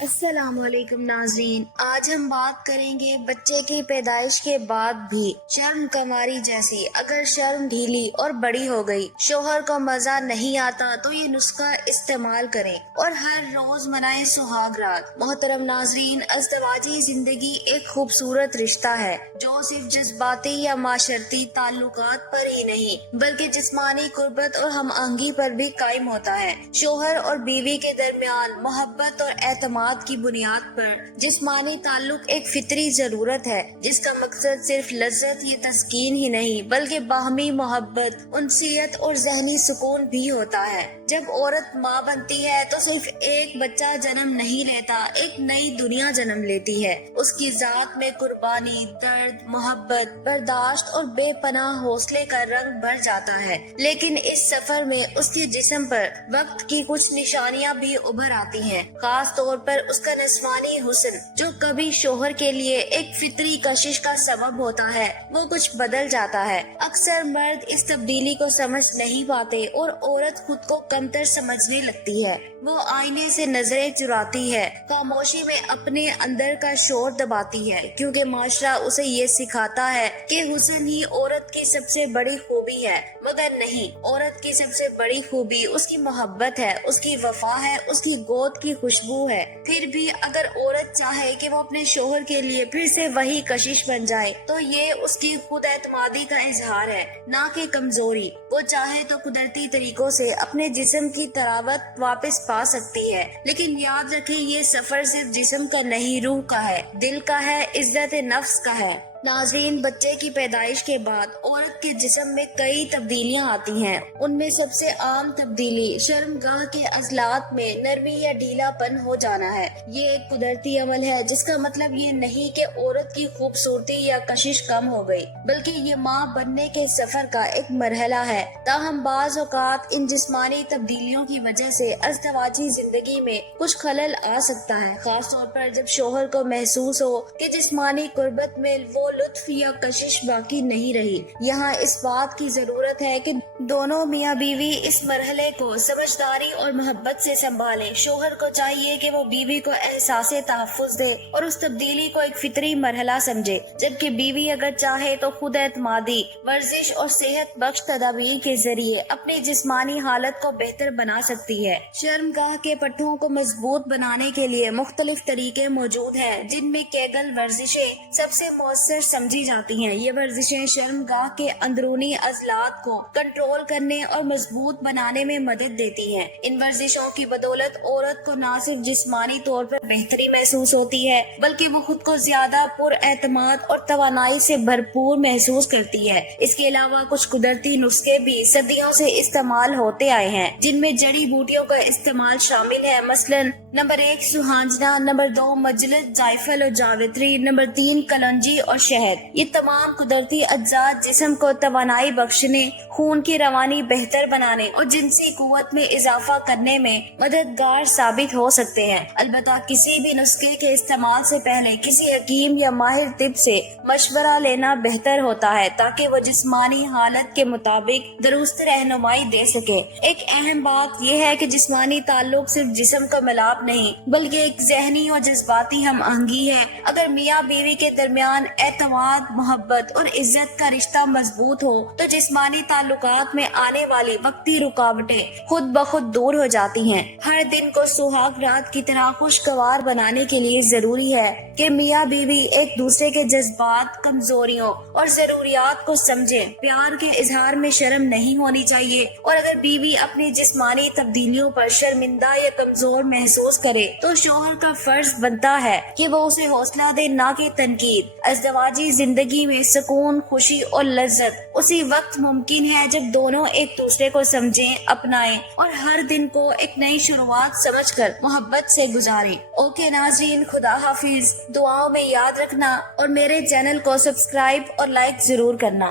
السلام علیکم ناظرین، آج ہم بات کریں گے بچے کی پیدائش کے بعد بھی شرم کماری جیسی اگر شرم ڈھیلی اور بڑی ہو گئی، شوہر کو مزہ نہیں آتا تو یہ نسخہ استعمال کریں اور ہر روز منائیں سہاگ رات۔ محترم ناظرین، ازدواجی زندگی ایک خوبصورت رشتہ ہے جو صرف جذباتی یا معاشرتی تعلقات پر ہی نہیں بلکہ جسمانی قربت اور ہم آہنگی پر بھی قائم ہوتا ہے۔ شوہر اور بیوی کے درمیان محبت اور اعتماد کی بنیاد پر جسمانی تعلق ایک فطری ضرورت ہے جس کا مقصد صرف لذت یا تسکین ہی نہیں بلکہ باہمی محبت، انسیت اور ذہنی سکون بھی ہوتا ہے۔ جب عورت ماں بنتی ہے تو صرف ایک بچہ جنم نہیں لیتا، ایک نئی دنیا جنم لیتی ہے۔ اس کی ذات میں قربانی، درد، محبت، برداشت اور بے پناہ حوصلے کا رنگ بھر جاتا ہے، لیکن اس سفر میں اس کے جسم پر وقت کی کچھ نشانیاں بھی ابھر آتی ہیں، خاص طور پر اس کا نسوانی حسن جو کبھی شوہر کے لیے ایک فطری کشش کا سبب ہوتا ہے، وہ کچھ بدل جاتا ہے۔ اکثر مرد اس تبدیلی کو سمجھ نہیں پاتے اور عورت خود کو کمتر سمجھنے لگتی ہے۔ وہ آئینے سے نظریں چراتی ہے، خاموشی میں اپنے اندر کا شور دباتی ہے، کیونکہ معاشرہ اسے یہ سکھاتا ہے کہ حسن ہی عورت کی سب سے بڑی خوبی ہے، مگر نہیں، عورت کی سب سے بڑی خوبی اس کی محبت ہے، اس کی وفا ہے، اس کی گود کی خوشبو ہے۔ پھر بھی اگر عورت چاہے کہ وہ اپنے شوہر کے لیے پھر سے وہی کشش بن جائے تو یہ اس کی خود اعتمادی کا اظہار ہے، نہ کہ کمزوری۔ وہ چاہے تو قدرتی طریقوں سے اپنے جسم کی طراوت واپس پا سکتی ہے، لیکن یاد رکھیں یہ سفر صرف جسم کا نہیں، روح کا ہے، دل کا ہے، عزت نفس کا ہے۔ ناظرین، بچے کی پیدائش کے بعد عورت کے جسم میں کئی تبدیلیاں آتی ہیں۔ ان میں سب سے عام تبدیلی شرمگاہ کے عضلات میں نرمی یا ڈھیلا پن ہو جانا ہے۔ یہ ایک قدرتی عمل ہے جس کا مطلب یہ نہیں کہ عورت کی خوبصورتی یا کشش کم ہو گئی، بلکہ یہ ماں بننے کے سفر کا ایک مرحلہ ہے۔ تاہم بعض اوقات ان جسمانی تبدیلیوں کی وجہ سے ازدواجی زندگی میں کچھ خلل آ سکتا ہے، خاص طور پر جب شوہر کو محسوس ہو کہ جسمانی قربت میں وہ لطف یا کشش باقی نہیں رہی۔ یہاں اس بات کی ضرورت ہے کہ دونوں میاں بیوی اس مرحلے کو سمجھداری اور محبت سے سنبھالیں۔ شوہر کو چاہیے کہ وہ بیوی کو احساس تحفظ دے اور اس تبدیلی کو ایک فطری مرحلہ سمجھے، جبکہ بیوی اگر چاہے تو خود اعتمادی، ورزش اور صحت بخش تدابیر کے ذریعے اپنی جسمانی حالت کو بہتر بنا سکتی ہے۔ شرمگاہ کے پٹھوں کو مضبوط بنانے کے لیے مختلف طریقے موجود ہیں، جن میں کیگل ورزشیں سب سے مؤثر سمجھی جاتی ہیں۔ یہ ورزشیں شرمگاہ کے اندرونی عضلات کو کنٹرول کرنے اور مضبوط بنانے میں مدد دیتی ہیں۔ ان ورزشوں کی بدولت عورت کو نہ صرف جسمانی طور پر بہتری محسوس ہوتی ہے بلکہ وہ خود کو زیادہ پر اعتماد اور توانائی سے بھرپور محسوس کرتی ہے۔ اس کے علاوہ کچھ قدرتی نسخے بھی صدیوں سے استعمال ہوتے آئے ہیں، جن میں جڑی بوٹیوں کا استعمال شامل ہے۔ مثلاً نمبر 1 سوہانجنا، نمبر 2 مجلس، جائفل اور جاوتری، نمبر 3 کلونجی اور شہد۔ یہ تمام قدرتی اجزاء جسم کو توانائی بخشنے، خون کی روانی بہتر بنانے اور جنسی قوت میں اضافہ کرنے میں مددگار ثابت ہو سکتے ہیں۔ البتہ کسی بھی نسخے کے استعمال سے پہلے کسی حکیم یا ماہر طب سے مشورہ لینا بہتر ہوتا ہے تاکہ وہ جسمانی حالت کے مطابق درست رہنمائی دے سکے۔ ایک اہم بات یہ ہے کہ جسمانی تعلق صرف جسم کا ملاپ نہیں بلکہ ایک ذہنی اور جذباتی ہم آہنگی ہے۔ اگر میاں بیوی کے درمیان اعتماد، محبت اور عزت کا رشتہ مضبوط ہو تو جسمانی تعلقات میں آنے والی وقتی رکاوٹیں خود بخود دور ہو جاتی ہیں۔ ہر دن کو سہاگ رات کی طرح خوشگوار بنانے کے لیے ضروری ہے کہ میاں بیوی ایک دوسرے کے جذبات، کمزوریوں اور ضروریات کو سمجھیں۔ پیار کے اظہار میں شرم نہیں ہونی چاہیے، اور اگر بیوی اپنی جسمانی تبدیلیوں پر شرمندہ یا کمزور محسوس کرے تو شوہر کا فرض بنتا ہے کہ وہ اسے حوصلہ دے، نہ کہ تنقید۔ ازدواجی زندگی میں سکون، خوشی اور لذت اسی وقت ممکن ہے جب دونوں ایک دوسرے کو سمجھیں، اپنائیں اور ہر دن کو ایک نئی شروعات سمجھ کر محبت سے گزاریں۔ اوکے ناظرین، خدا حافظ۔ دعاؤں میں یاد رکھنا اور میرے چینل کو سبسکرائب اور لائک ضرور کرنا۔